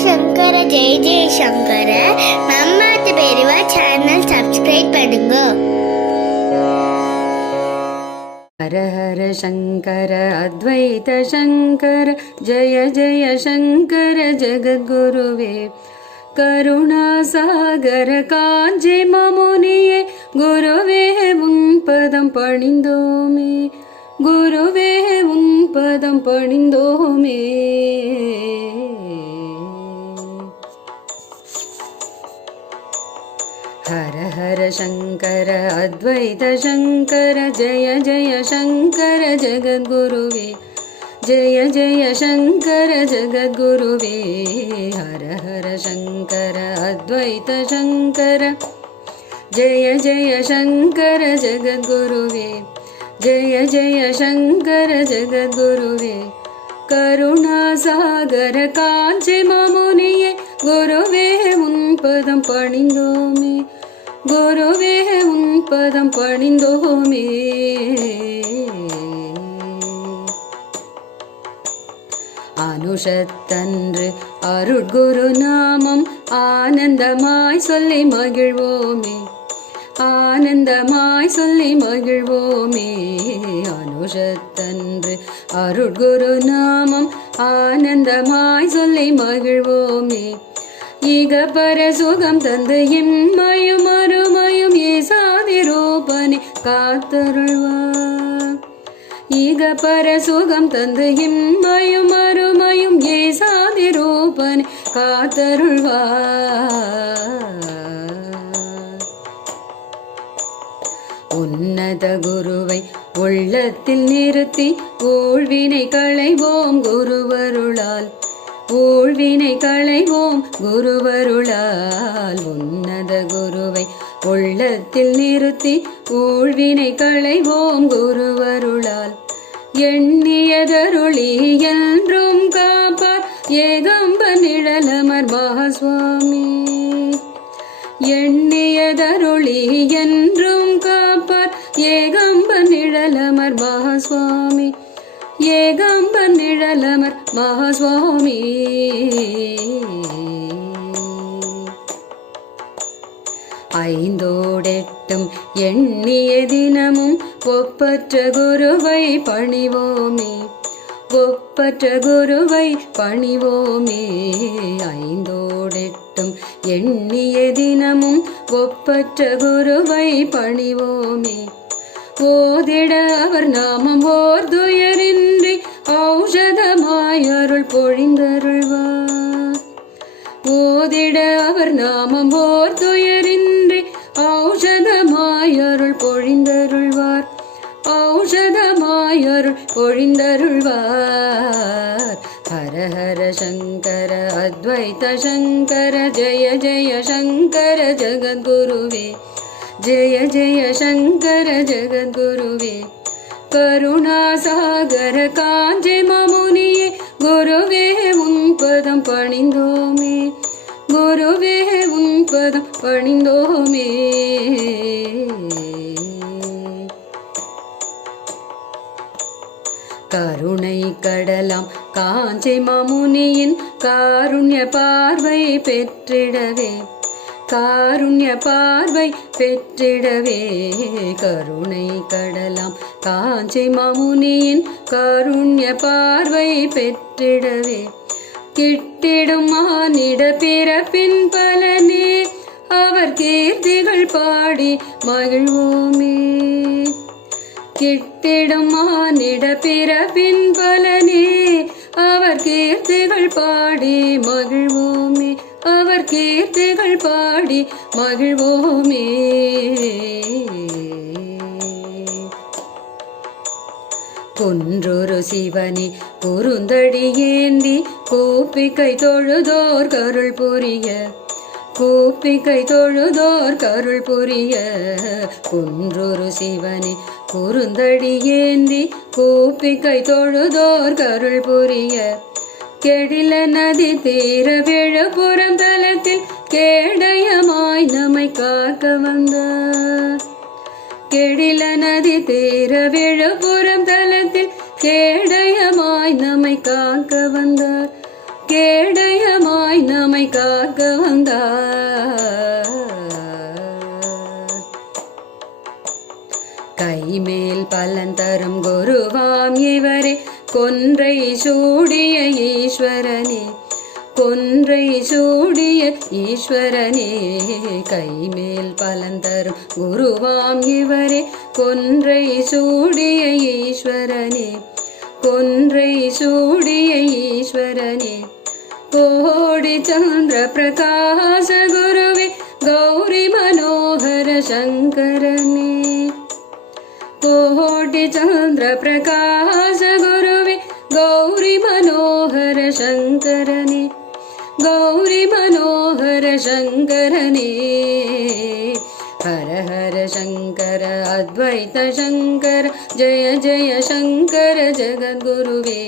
சங்கர ஜெய ஜெய சங்கர. நம்மாத்து பெரியவா channel subscribe பண்ணுங்க. ஹர ஹர சங்கர அத்வைத சங்கர ஜய ஜய சங்கர ஜகத்குருவே. கருணாசாகர காஞ்சி மாமுனியே குருவே உன் பதம் பணிந்தோமே, குருவே உன் பதம் பணிந்தோமே. ஹர ஹர சங்கர அத்வைத சங்கர ஜய ஜய சங்கர ஜகத்குருவே, ஜய ஜய சங்கர ஜகத்குருவே. ஹர ஹர சங்கர அத்வைத சங்கர ஜய ஜய சங்கர ஜகத்குருவே, ஜய ஜய சங்கர ஜகத்குருவே. கருணாசாகர காஞ்சி மாமுனியே குருவே உன் பதம் பணிந்தோமே, குருவே உன் பதம் பணிந்தோமே. அனுஷத்தன்று அருட்குரு நாமம் ஆனந்தமாய் சொல்லி மகிழ்வோமே, ஆனந்தமாய் சொல்லி மகிழ்வோமே. அனுஷத்தன்று அருட்குரு நாமம் ஆனந்தமாய் சொல்லி மகிழ்வோமே. ஈக பர சுகம் தந்து இம்மையும் அருமையும் ஏசாதி ரூபனை காத்தருள்வார். ஈக பர சுகம் தந்து இம்மையும் அருமையும் ஏசாதி ரூபனை காத்தருள்வார். உன்னத குருவை உள்ளத்தில் நிறுத்தி ஊழ்வினை களைவோம் குருவருளால், ஊழ்வினை களைவோம் குருவருளால். உன்னத குருவை உள்ளத்தில் நிறுத்தி ஊழ்வினை களைவோம் குருவருளால். எண்ணியதருளி என்றும் காப்பார் ஏகம்ப நிழலமர் மகாசுவாமி, எண்ணியதருளி என்றும் காப்பார் ஏகம்ப நிழலமர் மகாசுவாமி, ஏகம்ப நிழலமர் மகாசுவாமி. ஐந்தோடெட்டும் எண்ணிய தினமும் ஒப்பற்ற குருவை பணிவோமே, ஒப்பற்ற குருவை பணிவோமே. ஐந்தோடெட்டும் எண்ணிய தினமும் ஒப்பற்ற குருவை பணிவோமே. ஓதிட அவர் நாமம் ஓர் துயரின்றி ஔஷதமாய் அருள் பொழிந்தருள்வார். ஓதிட அவர் நாமம் ஓர் துயரின்றி ஔஷதமாய் அருள் பொழிந்தருள்வார், ஔஷதமாய் அருள் பொழிந்தருள்வார். ஹர ஹர சங்கர அத்வைத சங்கர ஜய ஜய சங்கர ஜகத்குருவே, ஜய ஜய சங்கர ஜகத்குருவே. கருணாசாகர காஞ்சி மாமுனியே குருவே உன் பதம் பணிந்தோமே, குருவே உன் பதம் பணிந்தோமே. கருணை கடலாம் காஞ்சி மாமுனியின் காருண்ய பார்வை பெற்றிடவே, காருண்ய பார்வை பெற்றிடவே. கருணை கடலாம் காஞ்சி மாமுனியின் காருண்ய பார்வை பெற்றிடவே. கிட்டிடும் மானிட பிறப்பின் பலனே அவர் கீர்த்திகள் பாடி மகிழ்வோமே, கிட்டிடும் மானிட பிறப்பின் பலனே அவர் கீர்த்திகள் பாடி மகிழ்வோமே, அவர் கீர்த்திகள் பாடி மகிழ்வோமே. குன்றொரு சிவனே குறுந்தடி ஏந்தி கூப்பிக்கை தொழுதோர் கருள் புரிய, கூப்பிக்கை தொழுதோர் கருள் புரிய. குன்றொரு சிவனே குறுந்தடி ஏந்தி கூப்பிக்கை தொழுதோர் கருள் புரிய. கெடில நதி தீர விழுப்புறம் தலத்தில் கேடயமாய் நம்மை காக்க வந்தார். கெடில நதி தீர விழுப்புறம் தலத்தில் கேடயமாய் நம்மை காக்க வந்தார், கேடயமாய் பலந்தரும் குருவாம் இவரே கொன்றை சூடிய ஈஸ்வரனே கொன்றை சூடிய ஈஸ்வரனே கைமேல் பலந்தரும் குருவாம் இவரே கொன்றை சூடிய ஈஸ்வரனே கொன்றை சூடிய ஈஸ்வரனே கோடி சந்திர பிரகாச குருவே கௌரி மனோகர சங்கரனே கோடி சந்திர பிரகாச குருவே கௌரி மனோகர சங்கரனே கௌரி மனோகர சங்கரனே ஹர ஹர சங்கர அத்வைத சங்கர ஜய ஜய சங்கர ஜகத்குருவே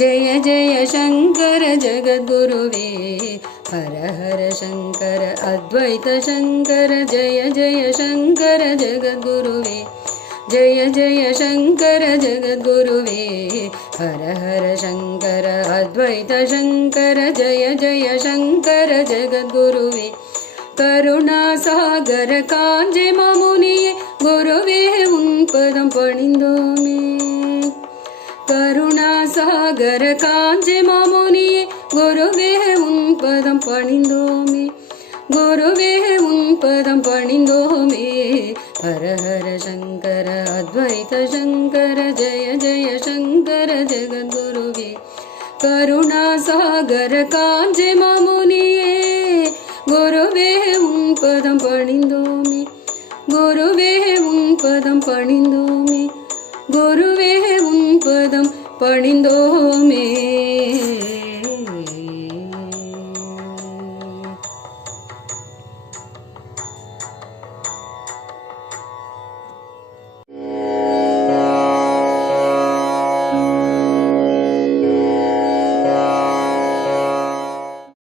ஜய ஜய சங்கர ஜகத்குருவே ஹர ஹர சங்கர அத்வைத சங்கர ஜய ஜய சங்கர ஜகத்குருவே ஜய ஜய சங்கர ஜகத்குருவே ஹர ஹர சங்கர அத்வைத சங்கர ஜய ஜய சங்கர ஜகத்குருவே கருணாசாகர காஞ்சி மாமுனியே குருவே உன் பதம் பணிந்தோமே கருணாசாகர காஞ்சி மாமுனியே குருவே உன் பதம் பணிந்தோமே குருவே உன் பதம் பணிந்தோமே ஹர ஹர சங்கர அத்வைத சங்கர ஜய ஜய சங்கர ஜகத்குருவே கருணாசாகர காஞ்சி மாமுனியே குருவே உன் பதம் பணிந்தோமே குருவே உன் பதம் பணிந்தோமே குருவே உன் பதம் பணிந்தோமே